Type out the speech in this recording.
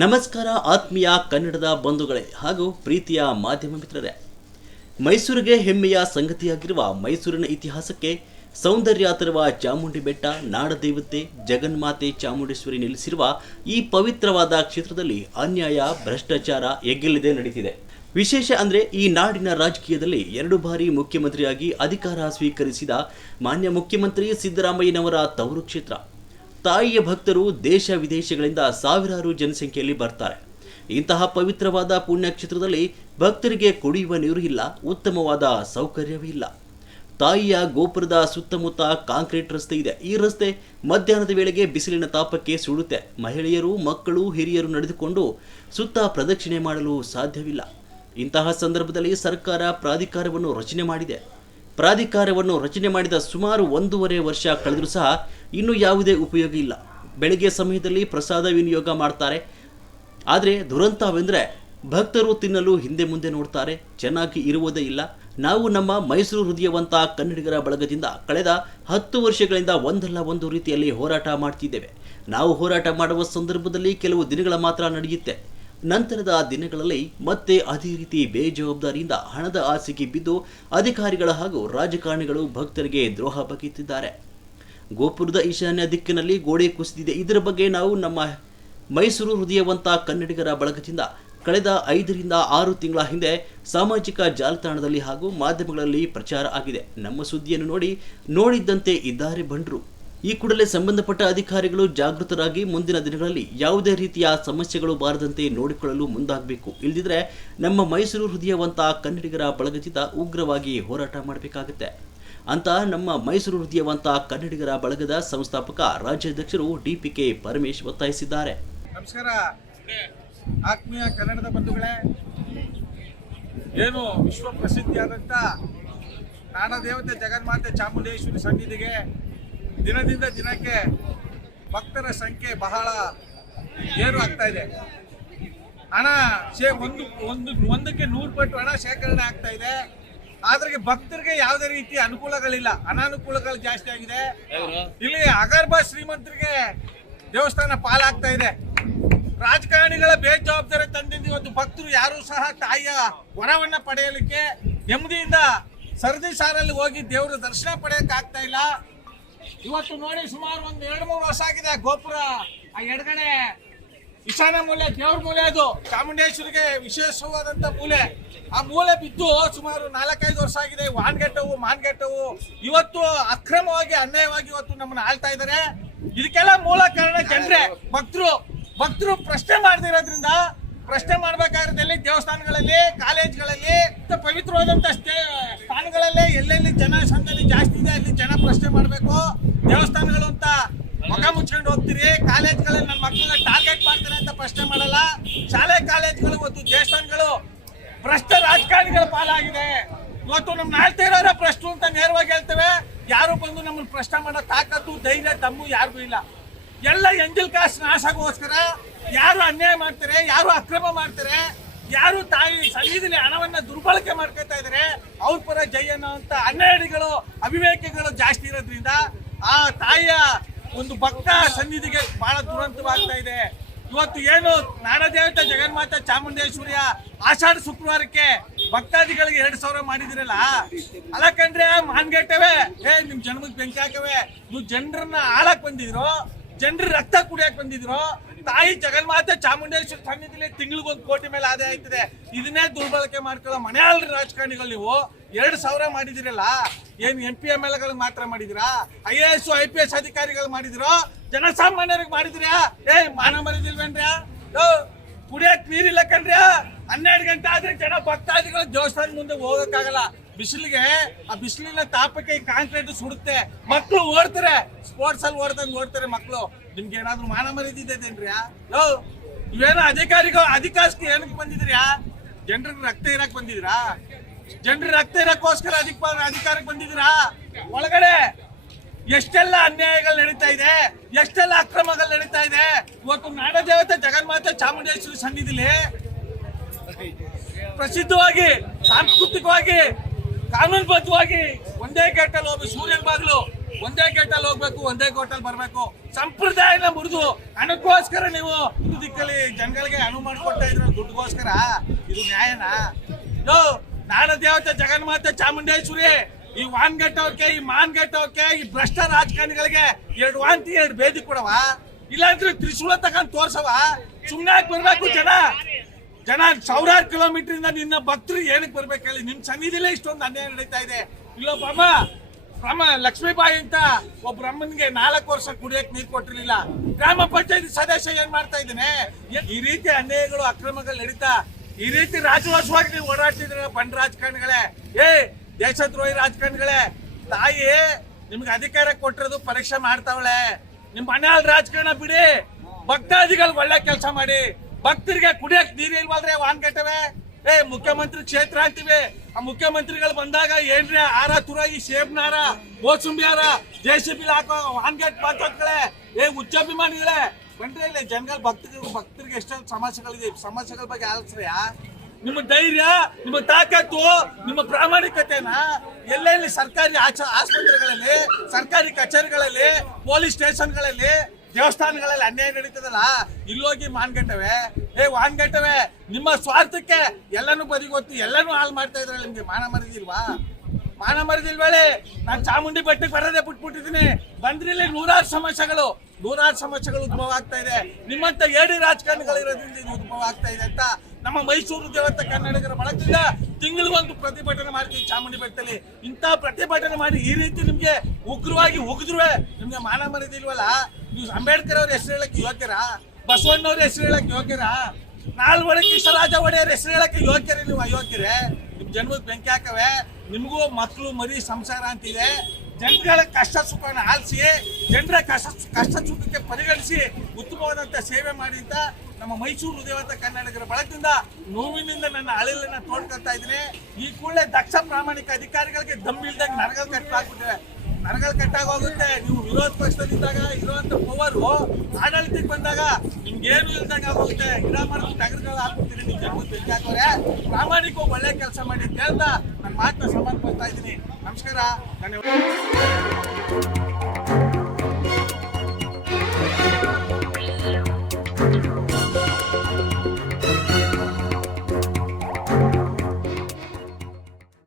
ನಮಸ್ಕಾರ ಆತ್ಮೀಯ ಕನ್ನಡದ ಬಂಧುಗಳೇ ಹಾಗೂ ಪ್ರೀತಿಯ ಮಾಧ್ಯಮ ಮಿತ್ರರೇ. ಮೈಸೂರಿಗೆ ಹೆಮ್ಮೆಯ ಸಂಗತಿಯಾಗಿರುವ ಮೈಸೂರಿನ ಇತಿಹಾಸಕ್ಕೆ ಸೌಂದರ್ಯ ತರುವ ಚಾಮುಂಡಿ ಬೆಟ್ಟ, ನಾಡದೇವತೆ, ಜಗನ್ಮಾತೆ ಚಾಮುಂಡೇಶ್ವರಿ ನಿಲ್ಲಿಸಿರುವ ಈ ಪವಿತ್ರವಾದ ಕ್ಷೇತ್ರದಲ್ಲಿ ಅನ್ಯಾಯ, ಭ್ರಷ್ಟಾಚಾರ ಎಗ್ಗಿಲ್ಲದೆ ನಡೀತಿದೆ. ವಿಶೇಷ ಅಂದರೆ ಈ ನಾಡಿನ ರಾಜಕೀಯದಲ್ಲಿ ಎರಡು ಬಾರಿ ಮುಖ್ಯಮಂತ್ರಿಯಾಗಿ ಅಧಿಕಾರ ಸ್ವೀಕರಿಸಿದ ಮಾನ್ಯ ಮುಖ್ಯಮಂತ್ರಿ ಸಿದ್ದರಾಮಯ್ಯನವರ ತವರು ಕ್ಷೇತ್ರ. ತಾಯಿಯ ಭಕ್ತರು ದೇಶ ವಿದೇಶಗಳಿಂದ ಸಾವಿರಾರು ಜನಸಂಖ್ಯೆಯಲ್ಲಿ ಬರ್ತಾರೆ. ಇಂತಹ ಪವಿತ್ರವಾದ ಪುಣ್ಯಕ್ಷೇತ್ರದಲ್ಲಿ ಭಕ್ತರಿಗೆ ಕುಡಿಯುವ ನೀರು ಇಲ್ಲ, ಉತ್ತಮವಾದ ಸೌಕರ್ಯವೂ ಇಲ್ಲ. ತಾಯಿಯ ಗೋಪುರದ ಸುತ್ತಮುತ್ತ ಕಾಂಕ್ರೀಟ್ ರಸ್ತೆ ಇದೆ. ಈ ರಸ್ತೆ ಮಧ್ಯಾಹ್ನದ ವೇಳೆಗೆ ಬಿಸಿಲಿನ ತಾಪಕ್ಕೆ ಸುಡುತ್ತೆ. ಮಹಿಳೆಯರು, ಮಕ್ಕಳು, ಹಿರಿಯರು ನಡೆದುಕೊಂಡು ಸುತ್ತ ಪ್ರದಕ್ಷಿಣೆ ಮಾಡಲು ಸಾಧ್ಯವಿಲ್ಲ. ಇಂತಹ ಸಂದರ್ಭದಲ್ಲಿ ಸರ್ಕಾರ ಪ್ರಾಧಿಕಾರವನ್ನು ರಚನೆ ಮಾಡಿದೆ. ಪ್ರಾಧಿಕಾರವನ್ನು ರಚನೆ ಮಾಡಿದ ಸುಮಾರು ಒಂದೂವರೆ ವರ್ಷ ಕಳೆದರೂ ಸಹ ಇನ್ನೂ ಯಾವುದೇ ಉಪಯೋಗ ಇಲ್ಲ. ಬೆಳಗ್ಗೆ ಸಮಯದಲ್ಲಿ ಪ್ರಸಾದ ವಿನಿಯೋಗ ಮಾಡ್ತಾರೆ. ಆದರೆ ದುರಂತವೆಂದರೆ ಭಕ್ತರು ತಿನ್ನಲು ಹಿಂದೆ ಮುಂದೆ ನೋಡ್ತಾರೆ. ಚೆನ್ನಾಗಿ ಇರುವುದೇ ಇಲ್ಲ. ನಾವು ನಮ್ಮ ಮೈಸೂರು ಹೃದಯವಂತ ಕನ್ನಡಿಗರ ಬಳಗದಿಂದ ಕಳೆದ ಹತ್ತು ವರ್ಷಗಳಿಂದ ಒಂದಲ್ಲ ಒಂದು ರೀತಿಯಲ್ಲಿ ಹೋರಾಟ ಮಾಡ್ತಿದ್ದೇವೆ. ನಾವು ಹೋರಾಟ ಮಾಡುವ ಸಂದರ್ಭದಲ್ಲಿ ಕೆಲವು ದಿನಗಳ ಮಾತ್ರ ನಡೆಯುತ್ತೆ. ನಂತರದ ದಿನಗಳಲ್ಲಿ ಮತ್ತೆ ಅದೇ ರೀತಿ ಬೇಜವಾಬ್ದಾರಿಯಿಂದ ಹಣದ ಆಸೆಗೆ ಬಿದ್ದು ಅಧಿಕಾರಿಗಳ ಹಾಗೂ ರಾಜಕಾರಣಿಗಳು ಭಕ್ತರಿಗೆ ದ್ರೋಹ ಬಗೆಯುತ್ತಿದ್ದಾರೆ. ಗೋಪುರದ ಈಶಾನ್ಯ ದಿಕ್ಕಿನಲ್ಲಿ ಗೋಡೆ ಕುಸಿದಿದೆ. ಇದರ ಬಗ್ಗೆ ನಾವು ನಮ್ಮ ಮೈಸೂರು ಹೃದಯವಂತ ಕನ್ನಡಿಗರ ಬಳಗದಿಂದ ಕಳೆದ ಐದರಿಂದ ಆರು ತಿಂಗಳ ಹಿಂದೆ ಸಾಮಾಜಿಕ ಜಾಲತಾಣದಲ್ಲಿ ಹಾಗೂ ಮಾಧ್ಯಮಗಳಲ್ಲಿ ಪ್ರಚಾರ ಆಗಿದೆ. ನಮ್ಮ ಸುದ್ದಿಯನ್ನು ನೋಡಿ ನೋಡಿದ್ದಂತೆ ಇದ್ದಾರೆ ಬಂಡ್ರು ಈ ಕೂಡಲೇ ಸಂಬಂಧಪಟ್ಟ ಅಧಿಕಾರಿಗಳು ಜಾಗೃತರಾಗಿ ಮುಂದಿನ ದಿನಗಳಲ್ಲಿ ಯಾವುದೇ ರೀತಿಯ ಸಮಸ್ಯೆಗಳು ಬಾರದಂತೆ ನೋಡಿಕೊಳ್ಳಲು ಮುಂದಾಗಬೇಕು. ಇಲ್ಲದಿದ್ರೆ ನಮ್ಮ ಮೈಸೂರು ಹೃದಯವಂತ ಕನ್ನಡಿಗರ ಬಳಗದಿಂದ ಉಗ್ರವಾಗಿ ಹೋರಾಟ ಮಾಡಬೇಕಾಗುತ್ತೆ. ಅಂತ ನಮ್ಮ ಮೈಸೂರು ಹೃದಯವಂತ ಕನ್ನಡಿಗರ ಬಳಗದ ಸಂಸ್ಥಾಪಕ ರಾಜ್ಯಾಧ್ಯಕ್ಷರು ಡಿಪಿಕೆ ಪರಮೇಶ್ ಒತ್ತಾಯಿಸಿದ್ದಾರೆ. ನಮಸ್ಕಾರ. ಆತ್ಮೀಯ ಕನ್ನಡದ ಬಂಧುಗಳೇ, ಏನು ವಿಶ್ವ ಪ್ರಸಿದ್ಧಿಯಾದಂಥ ನಾಡದೇವತೆ ಜಗನ್ಮಾತೆ ಚಾಮುಂಡೇಶ್ವರಿ ಸನ್ನಿಧಿಗೆ ದಿನದಿಂದ ದಿನಕ್ಕೆ ಭಕ್ತರ ಸಂಖ್ಯೆ ಬಹಳ ಏರು ಆಗ್ತಾ ಇದೆ. ಹಣ ಶೇ ಒಂದು ಒಂದು, ಒಂದಕ್ಕೆ ನೂರು ಪಟ್ಟು ಹಣ ಶೇಖರಣೆ ಆಗ್ತಾ ಇದೆ. ಆದ್ರೆ ಭಕ್ತರಿಗೆ ಯಾವುದೇ ರೀತಿ ಅನುಕೂಲಗಳಿಲ್ಲ. ಅನಾನುಕೂಲಗಳು ಜಾಸ್ತಿ ಆಗಿದೆ. ಇಲ್ಲಿ ಅಗರ್ಭ ಶ್ರೀಮಂತರಿಗೆ ದೇವಸ್ಥಾನ ಪಾಲಾಗ್ತಾ ಇದೆ. ರಾಜಕಾರಣಿಗಳ ಬೇಜವಾಬ್ದಾರಿ ತಂದಿಂದ ಇವತ್ತು ಭಕ್ತರು ಯಾರು ಸಹ ತಾಯಿಯ ವರವನ್ನ ಪಡೆಯಲಿಕ್ಕೆ ನೆಮ್ಮದಿಯಿಂದ ಸರದಿ ಸಾರಲ್ಲಿ ಹೋಗಿ ದೇವರ ದರ್ಶನ ಪಡೆಯಕ್ಕೆ ಆಗ್ತಾ ಇಲ್ಲ. ಇವತ್ತು ನೋಡಿ ಸುಮಾರು ಒಂದು ಎರಡು ಮೂರು ವರ್ಷ ಆಗಿದೆ ಗೋಪುರ. ಆ ಎಡಗಡೆ ಈಶಾನ್ಯ ಮೂಲೆ, ದೇವ್ರ ಮೂಲೆ ಅದು. ಚಾಮುಂಡೇಶ್ವರಿಗೆ ವಿಶೇಷವಾದಂತ ಮೂಲೆ. ಆ ಮೂಲೆ ಬಿದ್ದು ಸುಮಾರು ನಾಲ್ಕೈದು ವರ್ಷ ಆಗಿದೆ. ವಾನ್ಗೆಟ್ಟವು ಮಾನ್ಗೆಟ್ಟವು ಇವತ್ತು ಅಕ್ರಮವಾಗಿ, ಅನ್ಯಾಯವಾಗಿ ಇವತ್ತು ನಮ್ಮನ್ನ ಆಳ್ತಾ ಇದ್ದಾರೆ ಇದಕ್ಕೆಲ್ಲ ಮೂಲ ಕಾರಣ ಜನರೇ, ಭಕ್ತರು. ಭಕ್ತರು ಪ್ರಶ್ನೆ ಮಾಡದಿರೋದ್ರಿಂದ ಪ್ರಶ್ನೆ ಮಾಡ್ಬೇಕಾದ್ರೆ ದೇವಸ್ಥಾನಗಳಲ್ಲಿ, ಕಾಲೇಜ್ಗಳಲ್ಲಿ ಪವಿತ್ರವಾದಂತ ಸ್ಥಾನಗಳಲ್ಲಿ ಎಲ್ಲೆಲ್ಲಿ ಜನ ಸಂಖ್ಯೆ ಜಾಸ್ತಿ ಇದೆ, ಅಲ್ಲಿ ಜನ ಪ್ರಶ್ನೆ ಮಾಡಬೇಕು. ದೇವಸ್ಥಾನಗಳು ಅಂತ ಮುಖ ಮುಚ್ಕೊಂಡು ಹೋಗ್ತೀರಿ. ಕಾಲೇಜ್ಗಳಲ್ಲಿ ನನ್ನ ಮಕ್ಕಳನ್ನ ಟಾರ್ಗೆಟ್ ಮಾಡ್ತಾರೆ ಅಂತ ಪ್ರಶ್ನೆ ಮಾಡಲ್ಲ. ಶಾಲೆ, ಕಾಲೇಜ್ಗಳು ಮತ್ತು ದೇವಸ್ಥಾನಗಳು ಭ್ರಷ್ಟ ರಾಜಕಾರಣಿಗಳ ಪಾಲಾಗಿದೆ. ಇವತ್ತು ನಮ್ಮ ನಾಳ್ತಾ ಇರೋರ ಪ್ರಶ್ನೆ ಅಂತ ನೇರವಾಗಿ ಹೇಳ್ತೇವೆ. ಯಾರು ಬಂದು ನಮ್ಮನ್ನು ಪ್ರಶ್ನೆ ಮಾಡೋ ತಾಕತ್ತು, ಧೈರ್ಯ ತಮ್ಮು ಯಾರಿಗೂ ಇಲ್ಲ. ಎಲ್ಲ ಎಂಜಲ್ ಕಾಸ್ ನಾಶಗೋಸ್ಕರ ಯಾರು ಅನ್ಯಾಯ ಮಾಡ್ತಾರೆ, ಯಾರು ಅಕ್ರಮ ಮಾಡ್ತಾರೆ, ಯಾರು ತಾಯಿ ಸನ್ನಿಧಿಲಿ ಹಣವನ್ನ ದುರ್ಬಳಕೆ ಮಾಡ್ಕೊತಾ ಇದ್ದಾರೆ ಅವ್ರ ಪರ ಜೈ ಅನ್ನೋಂತ ಅನ್ಯಾಯಗಳು, ಅವಿವೇಕಗಳು ಜಾಸ್ತಿ ಇರೋದ್ರಿಂದ ಆ ತಾಯಿಯ ಒಂದು ಭಕ್ತ ಸನ್ನಿಧಿಗೆ ಬಹಳ ದುರಂತವಾಗ್ತಾ ಇದೆ. ಇವತ್ತು ಏನು ನಾಡದೇವತೆ ಜಗನ್ಮಾತ ಚಾಮುಂಡೇಶ್ವರಿಯ ಆಷಾಢ ಶುಕ್ರವಾರಕ್ಕೆ ಭಕ್ತಾದಿಗಳಿಗೆ ಎರಡ್ ಸಾವಿರ ಮಾಡಿದಿರಲ್ಲ? ಅಲ್ಲ ಕಂಡ್ರೆ ಮಾನ್ಗೆಟ್ಟವೆ ಏ, ನಿಮ್ ಜನ್ಮದ ಬೆಂಕಿ ಹಾಕವೆ. ನೀವು ಜನರನ್ನ ಆಳಕ್ ಬಂದಿದ್ರು, ಜನರ ರಕ್ತ ಕುಡಿಯಕ್ ಬಂದಿದ್ರು ತಾಯಿ ಜಗನ್ಮಾತೆ ಚಾಮುಂಡೇಶ್ವರಿ ಸನ್ನಿಧಿಲಿ ತಿಂಗಳಿಗೊಂದು ಕೋಟಿ ಮೇಲೆ ಆದಾಯ ಆಯ್ತದೆ. ಇದನ್ನೇ ದುರ್ಬಳಕೆ ಮಾಡ್ಕೊಳ್ಳೋ ಮನೆಯಲ್ಲಿ ರಾಜಕಾರಣಿಗಳು ನೀವು. ಎರಡು ಸಾವಿರ ಮಾಡಿದಿರಲ್ಲ. ಏನ್ ಎಂ ಪಿ ಎಂ ಎಲ್ ಮಾತ್ರ ಮಾಡಿದಿರಾ? I A S I P S ಅಧಿಕಾರಿಗಳು ಮಾಡಿದಿರೋ? ಜನಸಾಮಾನ್ಯರಿಗೆ ಮಾಡಿದಿರಾ? ಏ ಮಾನ ಮರಿದಿಲ್ವೇನ್ರ ಕುಡಿಯಕ್ ನೀರಿಲ್ಲ ಕಣ್ರಿ? ಹನ್ನೆರಡು ಗಂಟೆ ಆದ್ರೆ ಜನ ಭಕ್ತಾದಿಗಳು ದೇವಸ್ಥಾನ ಮುಂದೆ ಹೋಗಕ್ಕಾಗಲ್ಲ. ಬಿಸಿಲಿಗೆ ಆ ಬಿಸಿಲಿನ ತಾಪಕ್ಕೆ ಕಾಂಕ್ರೀಟ್ ಸುಡುತ್ತೆ. ಮಕ್ಕಳು ಓಡ್ತಾರೆ. ಸ್ಪೋರ್ಟ್ಸ್ ಅಲ್ಲಿ ಓಡ್ದಂಗೆ ಓಡ್ತಾರೆ ಮಕ್ಕಳು ನಿಮ್ಗೆ ಏನಾದ್ರು ಮಾನ ಮರಿದಿದ್ದೇನ್ರಿ ಯೋ, ಇವೇನೋ ಅಧಿಕಾರಿಗಳು ಅಧಿಕಾರಕ್ಕೆ ಏನಕ್ಕೆ ಬಂದಿದ್ರ್ಯಾ ಜನರಿಗೆ ರಕ್ತ ಇರಕ್ ಬಂದಿದ್ರಾ? ಜನರಿಗೆ ರಕ್ತ ಇರಕ್ಕೋಸ್ಕರ ಅಧಿಕ ಅಧಿಕಾರಕ್ಕೆ ಬಂದಿದ್ರಾ ಒಳಗಡೆ ಎಷ್ಟೆಲ್ಲ ಅನ್ಯಾಯಗಳು ನಡೀತಾ ಇದೆ, ಎಷ್ಟೆಲ್ಲ ಅಕ್ರಮಗಳು ನಡೀತಾ ಇದೆ. ಇವತ್ತು ನಾಡದೇವತೆ ಜಗನ್ಮಾತೆ ಚಾಮುಂಡೇಶ್ವರಿ ಸನ್ನಿಧಿಲಿ ಪ್ರಸಿದ್ಧವಾಗಿ, ಸಾಂಸ್ಕೃತಿಕವಾಗಿ ಕಾನೂನುಬದ್ಧವಾಗಿ ಒಂದೇ ಗೇಟಲ್ಲಿ ಹೋಗಿ ಸೂರ್ಯನ ಬಾಗಿಲು, ಒಂದೇ ಗೇಟಲ್ಲಿ ಹೋಗ್ಬೇಕು, ಒಂದೇ ಗೋಟಲ್ಲಿ ಬರ್ಬೇಕು. ಸಂಪ್ರದಾಯನ ಮುರಿದು ಹಣಕ್ಕೋಸ್ಕರ ನೀವು ಇದು ದಿಕ್ಕಲ್ಲಿ ಜನಗಳಿಗೆ ಅನುವು ಮಾಡಿಕೊಡ್ತಾ ಇದ್ರ ದುಡ್ಡುಗೋಸ್ಕರ? ಇದು ನ್ಯಾಯನಾ? ಯೋ ನಾಡ ದೇವತೆ ಜಗನ್ಮಾತೆ ಚಾಮುಂಡೇಶ್ವರಿ, ಈ ವಾನ್ ಗಟ್ಟೋಕೆ ಈ ಮಾನ್ ಗಟ್ಟೋಕೆ ಈ ಭ್ರಷ್ಟ ರಾಜಕಾರಣಿಗಳಿಗೆ ಎರಡು ವಾಂತಿ, ಎರಡು ಬೇದಿ ಕೊಡವಾ? ಇಲ್ಲಾಂದ್ರೆ ತ್ರಿಶೂಲ ತಗೊಂಡ್ ತೋರ್ಸವ? ಯಾಕ್ ಬರ್ಬೇಕು ಜನ. ಜನ ಸಾವಿರಾರು ಕಿಲೋಮೀಟರ್ ಇಂದ ನಿನ್ನ ಭಕ್ತರು ಏನಕ್ಕೆ ಬರ್ಬೇಕು ಹೇಳಿ? ನಿಮ್ ಸನ್ನಿಧಿಲೇ ಇಷ್ಟೊಂದು ಅನ್ಯಾಯ ನಡೀತಾ ಇದೆ. ಇಲ್ಲೊಬ್ಬಮ್ಮ ಬ್ರಹ್ಮ ಲಕ್ಷ್ಮೀಬಾಯಿ ಅಂತ ಒಬ್ಬ ಬ್ರಹ್ಮನ್ಗೆ ನಾಲ್ಕು ವರ್ಷ ಕುಡಿಯಕ್ ನೀರು ಕೊಟ್ಟಿರ್ಲಿಲ್ಲ. ಗ್ರಾಮ ಪಂಚಾಯತಿ ಸದಸ್ಯ ಏನ್ ಮಾಡ್ತಾ ಇದ್ದಾನೆ? ಈ ರೀತಿ ಅನ್ಯಾಯಗಳು, ಅಕ್ರಮಗಳು ನಡೀತಾ, ಈ ರೀತಿ ರಾಜವಾಸವಾಗಿ ನೀವು ಓಡಾಡ್ತಿದ್ರೆ ಬಂಡ್ ರಾಜಕಾರಣಿಗಳೇ? ಏ, ದೇಶದ್ರೋಹಿ ರಾಜಕಾರಣಿಗಳೇ ತಾಯಿ ನಿಮ್ಗೆ ಅಧಿಕಾರ ಕೊಟ್ಟಿರೋದು ಪರೀಕ್ಷೆ ಮಾಡ್ತಾವಳೆ. ನಿಮ್ ಮನೆಯಲ್ಲಿ ರಾಜಕಾರಣ ಬಿಡಿ. ಭಕ್ತಾದಿಗಳು ಒಳ್ಳೆ ಕೆಲಸ ಮಾಡಿ. ಭಕ್ತರಿಗೆ ಕುಡಿಯಕ್ ನೀರು ವಾನ್ ವಾನ್ಗಟ್ಟವೆ ಏ, ಮುಖ್ಯಮಂತ್ರಿ ಕ್ಷೇತ್ರ ಅಂತೀವಿ. ಆ ಮುಖ್ಯಮಂತ್ರಿಗಳು ಬಂದಾಗ ಏನ್ರಿ ಆರ ತುರ ಈ ಸೇಬ್ನಾರ ಮೋಸಂಬಿ ಹಾರ, ಜೆ ಸಿ ಬಿ ಹಾಕೋ ವಾನ್ಗೇಟ್ ಮಾತಾಡ್ಗಳೇ ಏ ಉಚ್ಚಾಭಿಮಾನಿಗಳೇ ಬಂದ್ರೆ ಇಲ್ಲಿ ಜನಗಳ ಭಕ್ತರಿಗೆ ಭಕ್ತರಿಗೆ ಎಷ್ಟೊಂದು ಸಮಸ್ಯೆಗಳಿದೆ. ಸಮಸ್ಯೆಗಳ ಬಗ್ಗೆ ಆಲಿಸ್ರಿಯಾ ನಿಮ್ಮ ಧೈರ್ಯ, ನಿಮ್ಮ ತಾಕತ್ತು, ನಿಮ್ಮ ಪ್ರಾಮಾಣಿಕತೆನ? ಎಲ್ಲೆಲ್ಲಿ ಸರ್ಕಾರಿ ಆಚ, ಆಸ್ಪತ್ರೆಗಳಲ್ಲಿ, ಸರ್ಕಾರಿ ಕಚೇರಿಗಳಲ್ಲಿ, ಪೊಲೀಸ್ ಸ್ಟೇಷನ್ಗಳಲ್ಲಿ ದೇವಸ್ಥಾನಗಳಲ್ಲಿ ಅನ್ಯಾಯ ನಡೀತದಲ್ಲ? ಇಲ್ಲೋಗಿ ಮಾನ್ಗಟ್ಟವೆ ಏ ವಾನ್ಗಟ್ಟವೆ ನಿಮ್ಮ ಸ್ವಾರ್ಥಕ್ಕೆ ಎಲ್ಲನೂ ಬದಿಗೊತ್ತು, ಎಲ್ಲನೂ ಹಾಳು ಮಾಡ್ತಾ ಇದ್ರಲ್ಲ ನಿಮ್ಗೆ ಮಾನ ಮರಿದಿಲ್ವಾ ಮಾನ ಮರದಿಲ್ಬೇಳೆ ನಾನು ಚಾಮುಂಡಿ ಬೆಟ್ಟಕ್ಕೆ ಬರೋದೇ ಬಿಟ್ಬಿಟ್ಟಿದ್ದೀನಿ. ಬಂದ್ರಿಲ್ಲಿ ನೂರಾರು ಸಮಸ್ಯೆಗಳು ನೂರಾರು ಸಮಸ್ಯೆಗಳು ಉದ್ಭವ ಆಗ್ತಾ ಇದೆ. ನಿಮ್ಮಂತ ಏಡಿ ರಾಜಕಾರಣಿಗಳು ಇರೋದ್ರಿಂದ ಇದು ಉದ್ಭವ ಆಗ್ತಾ ಇದೆ ಅಂತ ನಮ್ಮ ಮೈಸೂರು ದೇವತ ಕನ್ನಡಿಗರ ಬಳಗದಿಂದ ತಿಂಗಳು ಒಂದು ಪ್ರತಿಭಟನೆ ಮಾಡ್ತೀವಿ ಚಾಮುಂಡಿ ಬೆಟ್ಟದಲ್ಲಿ. ಇಂಥ ಪ್ರತಿಭಟನೆ ಮಾಡಿ ಈ ರೀತಿ ನಿಮ್ಗೆ ಉಗ್ರವಾಗಿ ಉಗಿದ್ರುವೆ, ನಿಮ್ಗೆ ಮಾನ ಮರದಿಲ್ವಲ್ಲ ನೀವು ಅಂಬೇಡ್ಕರ್ ಅವ್ರ ಹೆಸರು ಹೇಳಕ್ ಯೋಗ್ಯರಾ? ಬಸವಣ್ಣವ್ರ ಹೆಸರು ಹೇಳಕ್ ಯೋಗ್ಯರಾ? ನಾಲ್ವಡೆ ಕಿಶರಾಜ ಒಡೆಯರ್ ಹೆಸರು ಹೇಳಕ್ಕೆ ಯೋಗ್ಯರೇ ನೀವು ಅಯೋಗ್ಯರೇ? ನಿಮ್ಮ ಜನ್ಮಕ್ಕೆ ಬೆಂಕಿ ಹಾಕವೆ? ನಿಮಗೂ ಮಕ್ಕಳು ಮರಿ ಸಂಸಾರ ಅಂತಿದೆ. ಜನಗಳ ಕಷ್ಟ ಸುಖನ ಆಲಿಸಿ, ಜನರ ಕಷ್ಟ ಕಷ್ಟ ಸುಖಕ್ಕೆ ಪರಿಗಣಿಸಿ ಉತ್ತಮವಾದಂಥ ಸೇವೆ ಮಾಡಿದ್ದ ನಮ್ಮ ಮೈಸೂರು ಹೃದಯವಂತ ಕನ್ನಡಿಗರ ಬಳಕಿಂದ ನೋವಿನಿಂದ ನನ್ನ ಅಳಿಲನ್ನ ತೋಡ್ಕೊಳ್ತಾ ಇದ್ದೀನಿ. ಈ ಕೂಡಲೇ ದಕ್ಷ ಪ್ರಾಮಾಣಿಕ ಅಧಿಕಾರಿಗಳಿಗೆ ದಮ್ ಇಲ್ದಂಗೆ ನರಗಳು ನರಗಲ್ ನರಗಳು ಕಟ್ಟಾಗೋಗುತ್ತೆ ನೀವು ವಿರೋಧ ಪಕ್ಷದಲ್ಲಿದ್ದಾಗ ಇರುವಂತ ಪವರ್ ಆಡಳಿತಕ್ಕೆ ಬಂದಾಗ ನಿಮ್ಗೇನು ಇಲ್ದಂಗ ಆಗುತ್ತೆ ಗಿಡ ಮರದ ಟಗರ್ಗಳು ಹಾಕ್ಬಿಡ್ತೀನಿ ನಿಮ್ ಬೆಂಕಿ ಹಾಕೋರೆ ಪ್ರಾಮಾಣಿಕ ಒಳ್ಳೆ ಕೆಲಸ ಮಾಡಿ ಅಂತ ಹೇಳ್ತಾ ನನ್ನ ಮಾತನ್ನ ಪಡ್ತಾ ಇದ್ದೀನಿ. ನಮಸ್ಕಾರ. ಧನ್ಯವಾದ.